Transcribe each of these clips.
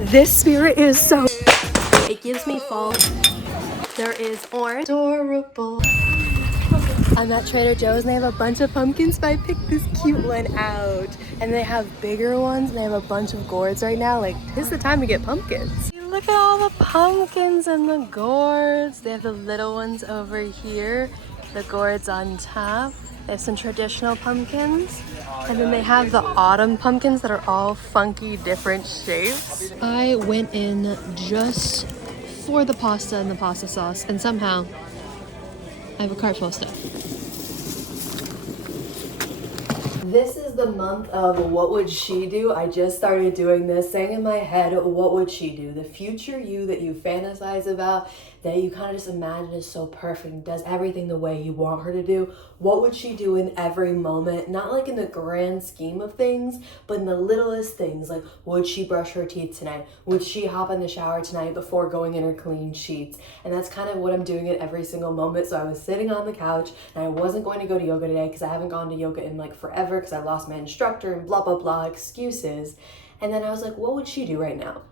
This spirit is so... It gives me fall. There is orange. Adorable. I'm at Trader Joe's and they have a bunch of pumpkins, but I picked this cute one out. And they have bigger ones and they have a bunch of gourds right now. Like, this is the time to get pumpkins. Look at all the pumpkins and the gourds. They have the little ones over here, the gourds on top. They have some traditional pumpkins. And then they have the autumn pumpkins that are all funky, different shapes. I went in just for the pasta and the pasta sauce, and somehow I have a cart full of stuff. This is the month of what would she do? I just started doing this, saying in my head, what would she do? The future you that you fantasize about, that you kind of just imagine is so perfect and does everything the way you want her to do. What would she do in every moment? Not like in the grand scheme of things, but in the littlest things. Like, would she brush her teeth tonight? Would she hop in the shower tonight before going in her clean sheets? And that's kind of what I'm doing at every single moment. So I was sitting on the couch and I wasn't going to go to yoga today because I haven't gone to yoga in like forever because I lost my instructor and blah, blah, blah, excuses. And then I was like, what would she do right now?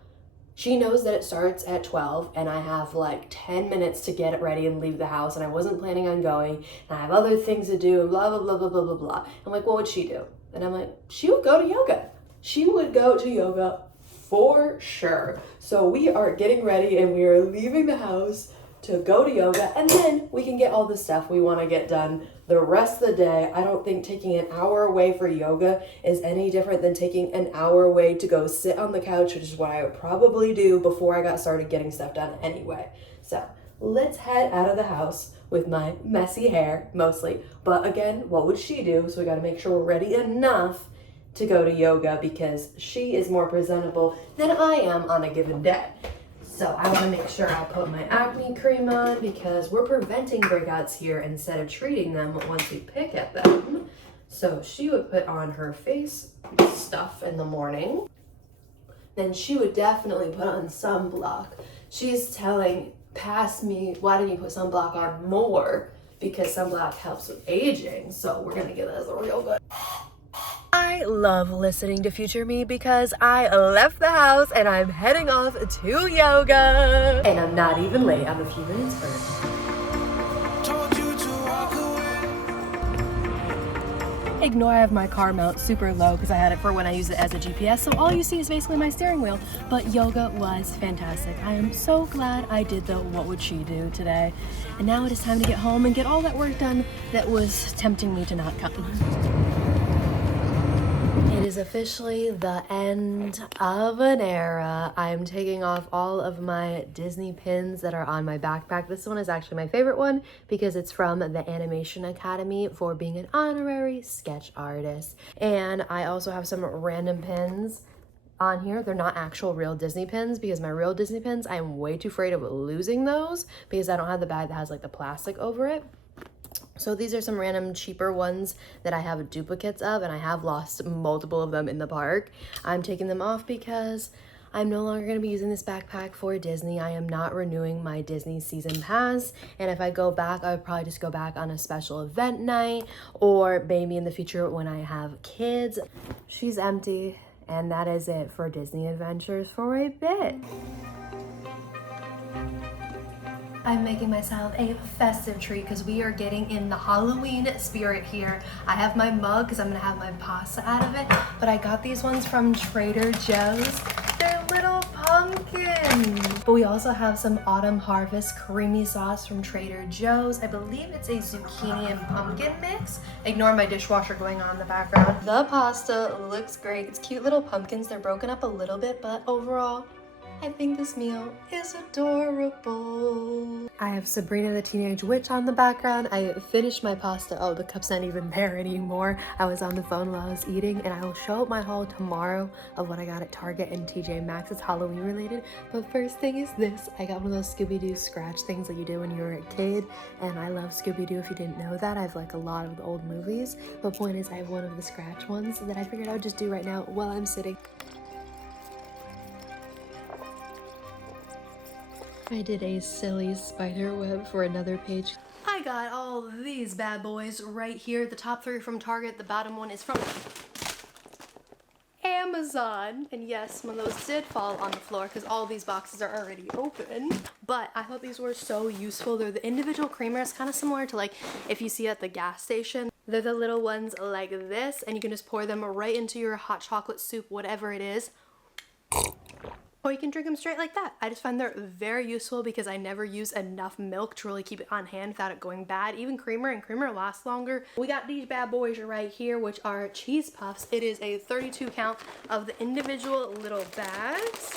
She knows that it starts at 12 and I have like 10 minutes to get it ready and leave the house, and I wasn't planning on going and I have other things to do and blah, blah, blah, blah, blah, blah, blah. I'm like, what would she do? And I'm like, she would go to yoga. She would go to yoga for sure. So we are getting ready and we are leaving the house to go to yoga, and then we can get all the stuff we want to get done the rest of the day. I don't think taking an hour away for yoga is any different than taking an hour away to go sit on the couch, which is what I would probably do before I got started getting stuff done anyway. So let's head out of the house with my messy hair, mostly. But again, what would she do? So we got to make sure we're ready enough to go to yoga because she is more presentable than I am on a given day. So I want to make sure I put my acne cream on because we're preventing breakouts here instead of treating them once we pick at them. So she would put on her face stuff in the morning. Then she would definitely put on sunblock. She's telling past me, why didn't you put sunblock on more? Because sunblock helps with aging. So we're going to get this real good. I love listening to future me because I left the house and I'm heading off to yoga. And I'm not even late. I'm a few minutes early. Ignore I have my car mount super low because I had it for when I use it as a GPS. So all you see is basically my steering wheel. But yoga was fantastic. I am so glad I did the what would she do today. And now it is time to get home and get all that work done that was tempting me to not come. It is officially the end of an era. I'm taking off all of my Disney pins that are on my backpack. This one is actually my favorite one because it's from the Animation Academy for being an honorary sketch artist. And I also have some random pins on here. They're not actual real Disney pins because my real Disney pins, I'm way too afraid of losing those because I don't have the bag that has like the plastic over it. So these are some random cheaper ones that I have duplicates of, and I have lost multiple of them in the park. I'm taking them off because I'm no longer going to be using this backpack for Disney. I am not renewing my Disney season pass, and if I go back, I would probably just go back on a special event night or maybe in the future when I have kids. She's empty, and that is it for Disney Adventures for a bit. I'm making myself a festive treat because we are getting in the Halloween spirit here. I have my mug because I'm gonna have my pasta out of it, but I got these ones from Trader Joe's. They're little pumpkins. But we also have some Autumn Harvest creamy sauce from Trader Joe's. I believe it's a zucchini and pumpkin mix. Ignore my dishwasher going on in the background. The pasta looks great. It's cute little pumpkins. They're broken up a little bit, but overall, I think this meal is adorable. I have Sabrina the Teenage Witch on the background. I finished my pasta. Oh, the cup's not even there anymore. I was on the phone while I was eating, and I will show up my haul tomorrow of what I got at Target and TJ Maxx. It's Halloween related. But first thing is this. I got one of those Scooby-Doo scratch things that you do when you were a kid, and I love Scooby-Doo. If you didn't know that, I have like a lot of the old movies. But point is, I have one of the scratch ones that I figured I would just do right now while I'm sitting. I did a silly spider web for another page. I got all these bad boys right here. The top three are from Target. The bottom one is from Amazon. gloves on. And yes, some of those did fall on the floor because all these boxes are already open. But I thought these were so useful. They're the individual creamers, kind of similar to like if you see at the gas station. They're the little ones like this, and you can just pour them right into your hot chocolate soup, whatever it is. Or you can drink them straight like that. I just find they're very useful because I never use enough milk to really keep it on hand without it going bad. Even creamer, and creamer lasts longer. We got these bad boys right here, which are cheese puffs. It is a 32 count of the individual little bags.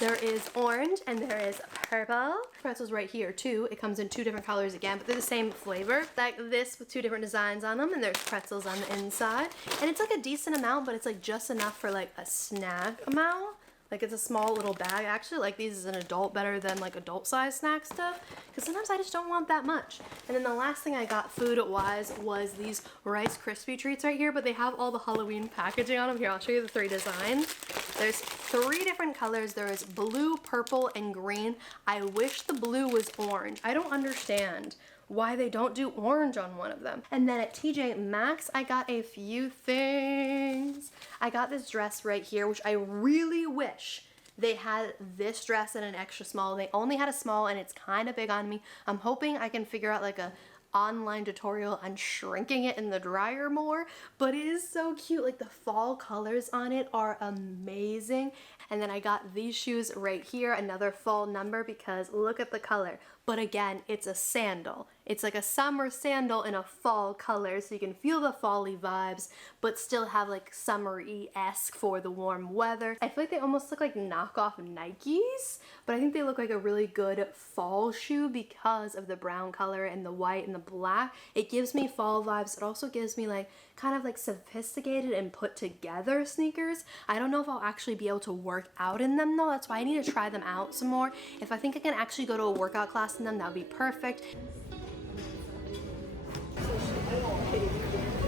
There is orange and there is purple. Pretzels right here too. It comes in 2 different colors again, but they're the same flavor. Like this with 2 different designs on them, and there's pretzels on the inside. And it's like a decent amount, but it's like just enough for like a snack amount. Like it's a small little bag. I actually like these as an adult better than like adult size snack stuff because sometimes I just don't want that much. And then the last thing I got food wise was these Rice Krispie treats right here, but they have all the Halloween packaging on them. Here, I'll show you the 3 designs. There's 3 different colors. There is blue, purple, and green. I wish the blue was orange. I don't understand why they don't do orange on one of them. And then at TJ Maxx, I got a few things. I got this dress right here, which I really wish they had this dress in an extra small. They only had a small and it's kind of big on me. I'm hoping I can figure out like a online tutorial on shrinking it in the dryer more, but it is so cute. Like the fall colors on it are amazing. And then I got these shoes right here, another fall number because look at the color. But again, it's a sandal. It's like a summer sandal in a fall color, so you can feel the fall-y vibes, but still have like summer-y-esque for the warm weather. I feel like they almost look like knockoff Nikes, but I think they look like a really good fall shoe because of the brown color and the white and the black. It gives me fall vibes. It also gives me like kind of like sophisticated and put together sneakers. I don't know if I'll actually be able to work out in them though. That's why I need to try them out some more. If I think I can actually go to a workout class in them, that would be perfect.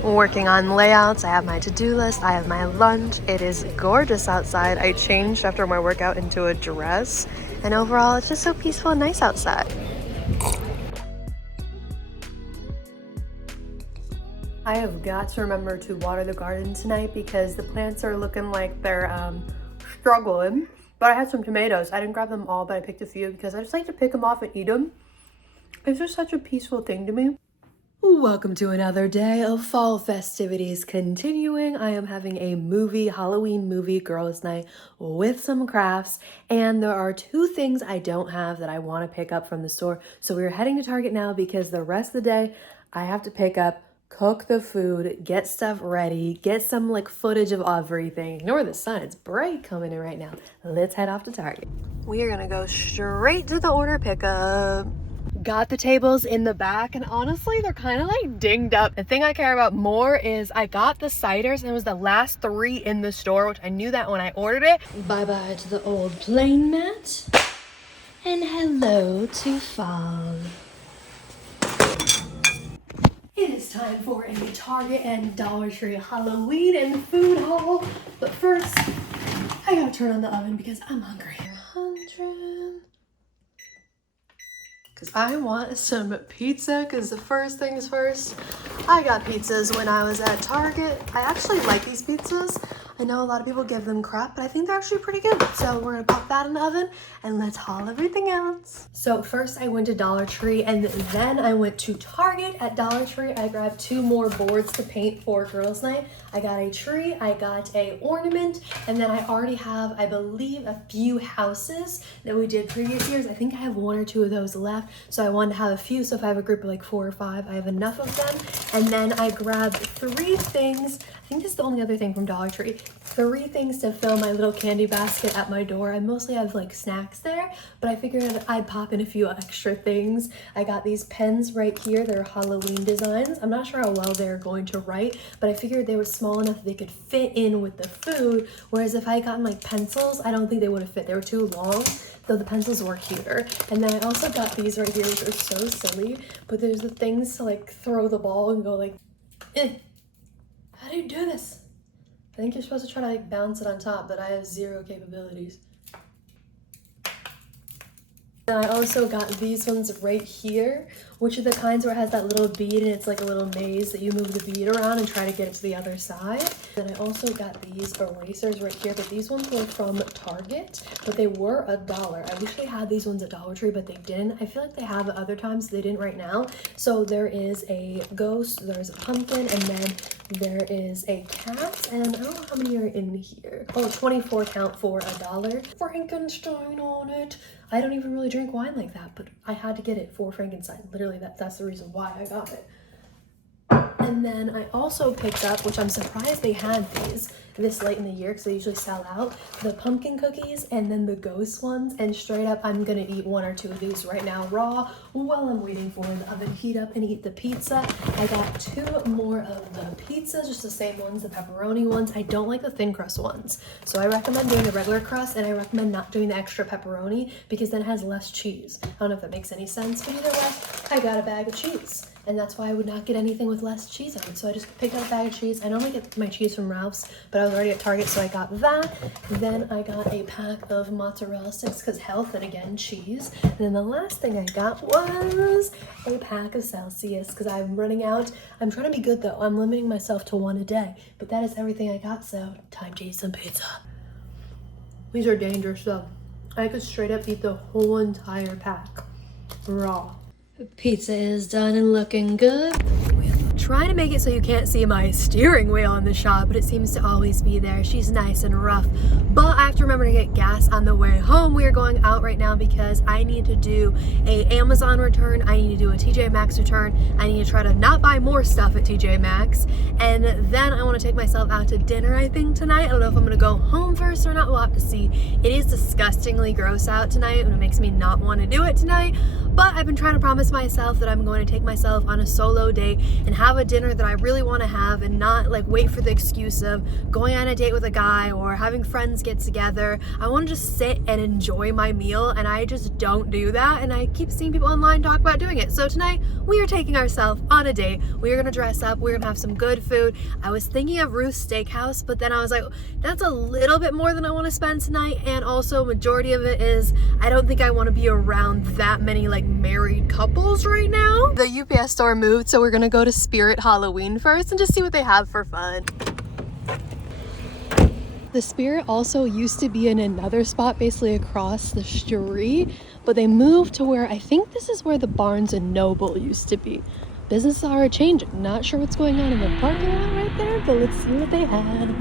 Working on layouts. I have my to-do list. I have my lunch. It is gorgeous outside. I changed after my workout into a dress, and overall it's just so peaceful and nice outside. I have got to remember to water the garden tonight because the plants are looking like they're struggling. But I had some tomatoes. I didn't grab them all, but I picked a few because I just like to pick them off and eat them. It's just such a peaceful thing to me. Welcome to another day of fall festivities continuing. I am having a Halloween movie girls night with some crafts, and there are 2 things I don't have that I want to pick up from the store. So we're heading to Target now because the rest of the day I have to pick up, cook the food, get stuff ready, get some like footage of everything. Ignore the sun, it's bright coming in right now. Let's head off to Target. We are gonna go straight to the order pickup. Got the tables in the back, and honestly they're kind of like dinged up. The thing I care about more is I got the ciders and it was the last 3 in the store, which I knew that when I ordered it. Bye bye to the old plain mat and hello to fall. It is time for a Target and Dollar Tree Halloween and food haul, but first I gotta turn on the oven because I'm hungry. 100. Because I want some pizza, because the first things first, I got pizzas when I was at Target. I actually like these pizzas. I know a lot of people give them crap, but I think they're actually pretty good. So we're gonna pop that in the oven and let's haul everything else. So first I went to Dollar Tree and then I went to Target. At Dollar Tree, I grabbed 2 more boards to paint for girls' night. I got a tree, I got a ornament, and then I already have, I believe, a few houses that we did previous years. I think I have 1 or 2 of those left. So I wanted to have a few. So if I have a group of like 4 or 5, I have enough of them. And then I grabbed 3 things. I think this is the only other thing from Dollar Tree. 3 things to fill my little candy basket at my door. I mostly have like snacks there, but I figured I'd pop in a few extra things. I got these pens right here. They're Halloween designs. I'm not sure how well they're going to write, but I figured they were small enough that they could fit in with the food. Whereas if I had gotten like pencils, I don't think they would have fit. They were too long, though the pencils were cuter. And then I also got these right here, which are so silly, but there's the things to like throw the ball and go like, eh. How do you do this? I think you're supposed to try to like bounce it on top, but I have 0 capabilities. And I also got these ones right here, which are the kinds where it has that little bead and it's like a little maze that you move the bead around and try to get it to the other side. Then I also got these erasers right here, but these ones were from Target, but they were $1. I wish they had these ones at Dollar Tree, but they didn't. I feel like they have at other times, they didn't right now. So there is a ghost, there's a pumpkin, and then there is a cat, and I don't know how many are in here. Oh, 24 count for $1. Frankenstein on it. I don't even really drink wine like that, but I had to get it for Frankenstein. Literally, that's the reason why I got it. And then I also picked up, which I'm surprised they had these this late in the year because they usually sell out, the pumpkin cookies and then the ghost ones. And straight up, I'm gonna eat 1 or 2 of these right now raw while I'm waiting for the oven to heat up and eat the pizza. I got 2 more of the pizzas, just the same ones, the pepperoni ones. I don't like the thin crust ones, so I recommend doing the regular crust, and I recommend not doing the extra pepperoni because then it has less cheese. I don't know if that makes any sense, but either way, I got a bag of cheese. And that's why I would not get anything with less cheese on it. So I just picked up a bag of cheese. I normally get my cheese from Ralph's, but I was already at Target, so I got that. Then I got a pack of mozzarella sticks because health, and again, cheese. And then the last thing I got was a pack of Celsius because I'm running out. I'm trying to be good though. I'm limiting myself to 1 a day, but that is everything I got. So time to eat some pizza. These are dangerous though. I could straight up eat the whole entire pack raw. Pizza is done and looking good. Trying to make it so you can't see my steering wheel in the shot, but it seems to always be there. She's nice and rough, but I have to remember to get gas on the way home. We are going out right now because I need to do a Amazon return. I need to do a TJ Maxx return. I need to try to not buy more stuff at TJ Maxx, and then I want to take myself out to dinner, I think, tonight. I don't know if I'm going to go home first or not. We'll have to see. It is disgustingly gross out tonight, and it makes me not want to do it tonight, but I've been trying to promise myself that I'm going to take myself on a solo date and have a dinner that I really want to have, and not like wait for the excuse of going on a date with a guy or having friends get together. I want to just sit and enjoy my meal, and I just don't do that, and I keep seeing people online talk about doing it. So tonight we are taking ourselves on a date. We are going to dress up. We're going to have some good food. I was thinking of Ruth's Steakhouse, but then I was like, that's a little bit more than I want to spend tonight, and also majority of it is I don't think I want to be around that many like married couples right now. The UPS store moved, so we're gonna go to Spirit Halloween first and just see what they have for fun. The Spirit also used to be in another spot basically across the street, but they moved to where I think this is where the Barnes and Noble used to be. Businesses are changing. Not sure what's going on in the parking lot right there, but let's see what they had.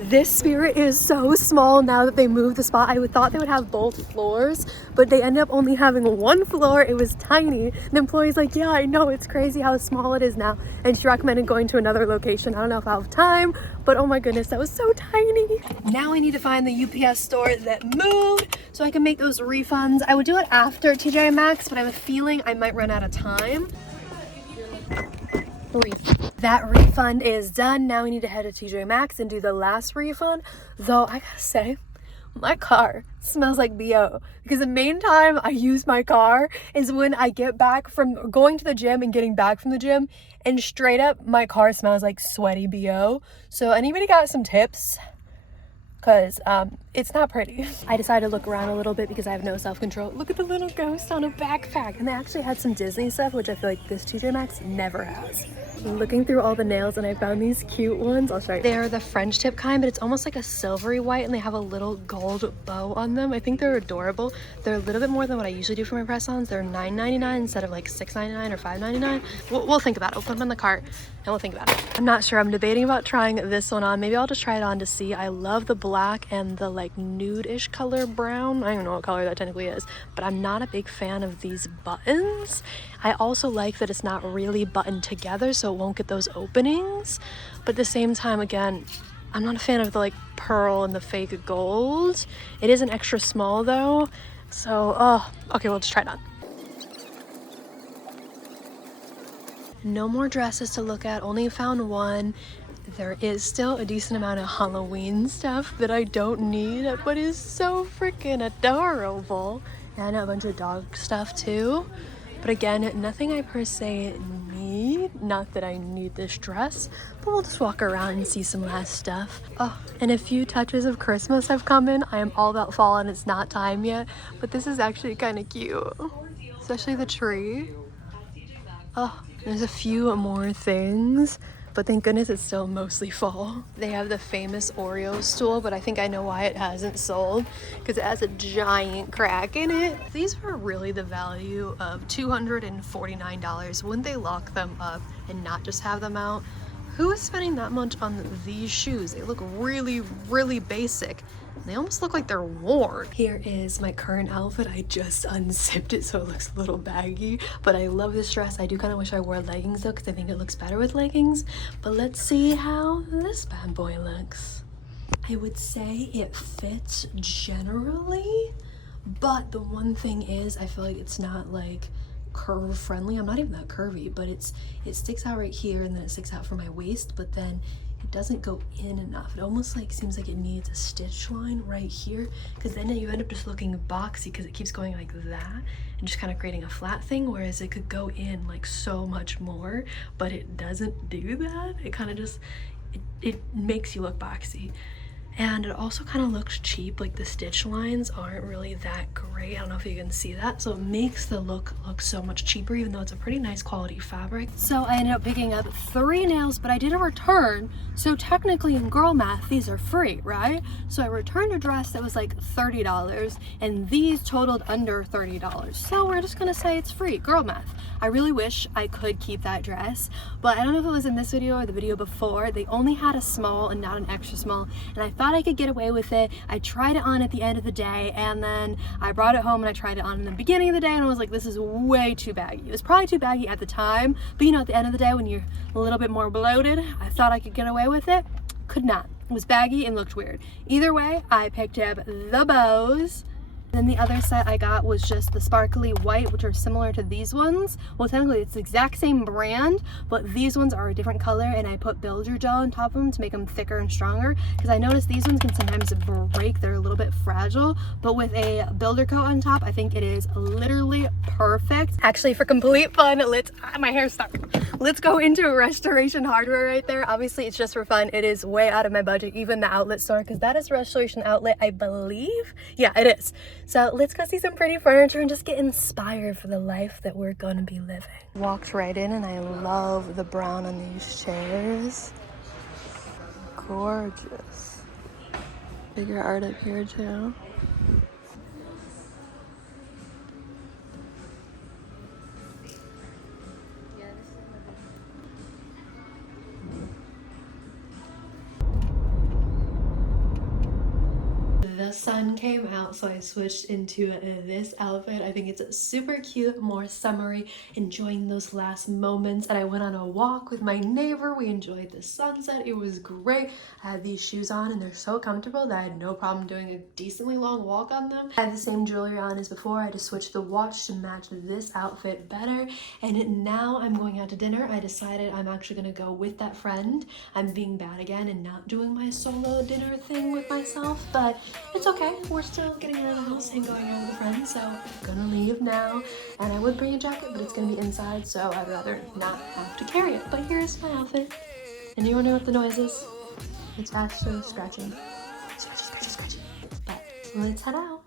This Spirit is so small now that they moved the spot. I thought they would have both floors, but they ended up only having 1 floor. It was tiny. The employee's like, yeah, I know, it's crazy how small it is now. And she recommended going to another location. I don't know if I'll have time, but oh my goodness, that was so tiny. Now I need to find the UPS store that moved so I can make those refunds. I would do it after TJ Maxx, but I have a feeling I might run out of time. That refund is done. Now we need to head to TJ Maxx and do the last refund. Though I gotta say, my car smells like BO because the main time I use my car is when I get back from going to the gym and getting back from the gym, and straight up my car smells like sweaty BO. So anybody got some tips? Because it's not pretty. I decided to look around a little bit because I have no self-control. Look at the little ghost on a backpack. And they actually had some Disney stuff, which I feel like this TJ Maxx never has. Looking through all the nails, and I found these cute ones. I'll show you. They're the French tip kind, but it's almost like a silvery white, and they have a little gold bow on them. I think they're adorable. They're a little bit more than what I usually do for my press-ons. They're $9.99 instead of like $6.99 or $5.99. We'll think about it. We'll put them in the cart and we'll think about it. I'm not sure. I'm debating about trying this one on. Maybe I'll just try it on to see. I love the black and the like nude-ish color brown. I don't know what color that technically is, but I'm not a big fan of these buttons. I also like that it's not really buttoned together, so it won't get those openings. But at the same time, again, I'm not a fan of the like pearl and the fake gold. It is an extra small though. So, okay, we'll just try it on. No more dresses to look at, only found one. There is still a decent amount of Halloween stuff that I don't need, but is so freaking adorable. and a bunch of dog stuff too. But again, nothing I per se need. Not that I need this dress, but we'll just walk around and see some last stuff. Oh, and a few touches of Christmas have come in. I am all about fall and it's not time yet, but this is actually kind of cute. Especially the tree. Oh, there's a few more things, but thank goodness it's still mostly fall. They have the famous Oreo stool, but I think I know why it hasn't sold, because it has a giant crack in it. These were really the value of $249. Wouldn't they lock them up and not just have them out? Who is spending that much on these shoes? They look really, really basic. They almost look like they're worn. Here is my current outfit. I just unzipped it so it looks a little baggy, but I love this dress. I do kind of wish I wore leggings though, because I think it looks better with leggings. But let's see how this bad boy looks. I would say it fits generally, but the one thing is I feel like it's not like curve friendly. I'm not even that curvy, but it sticks out right here and then it sticks out from my waist, but then it doesn't go in enough. It almost like seems like it needs a stitch line right here, because then you end up just looking boxy because it keeps going like that and just kind of creating a flat thing, whereas it could go in like so much more, but it doesn't do that. It kind of just it makes you look boxy. And it also kind of looks cheap, like the stitch lines aren't really that great. I don't know if you can see that. So it makes the look so much cheaper, even though it's a pretty nice quality fabric. So I ended up picking up 3 nails, but I did a return. So technically in girl math, these are free, right? So I returned a dress that was like $30 and these totaled under $30. So we're just gonna say it's free, girl math. I really wish I could keep that dress, but I don't know if it was in this video or the video before. They only had a small and not an extra small, and I thought I could get away with it. I tried it on at the end of the day, and then I brought it home and I tried it on in the beginning of the day, and I was like, this is way too baggy. It was probably too baggy at the time, but you know, at the end of the day when you're a little bit more bloated, I thought I could get away with it. Could not. It was baggy and looked weird. Either way, I picked up the bows. Then the other set I got was just the sparkly white, which are similar to these ones. Well, technically it's the exact same brand, but these ones are a different color, and I put builder gel on top of them to make them thicker and stronger, because I noticed these ones can sometimes break. They're a little bit fragile, but with a builder coat on top, I think it is literally perfect. Actually, for complete fun, my hair's stuck. Let's go into Restoration Hardware right there. Obviously, it's just for fun. It is way out of my budget, even the outlet store, because that is Restoration Outlet, I believe. Yeah, it is. So let's go see some pretty furniture and just get inspired for the life that we're gonna be living. Walked right in, and I love the brown on these chairs. Gorgeous. Bigger art up here too. The sun came out, so I switched into this outfit. I think it's super cute, more summery, enjoying those last moments. And I went on a walk with my neighbor. We enjoyed the sunset. It was great. I had these shoes on and they're so comfortable that I had no problem doing a decently long walk on them. I had the same jewelry on as before. I just switched the watch to match this outfit better. And now I'm going out to dinner. I decided I'm actually gonna go with that friend. I'm being bad again and not doing my solo dinner thing with myself, but it's okay. We're still getting out of the house and going out with a friend, so I'm gonna leave now. And I would bring a jacket, but it's gonna be inside, so I'd rather not have to carry it. But here's my outfit. And you wonder what the noise is? It's actually scratching. Scratchy, scratchy, scratchy. But let's head out.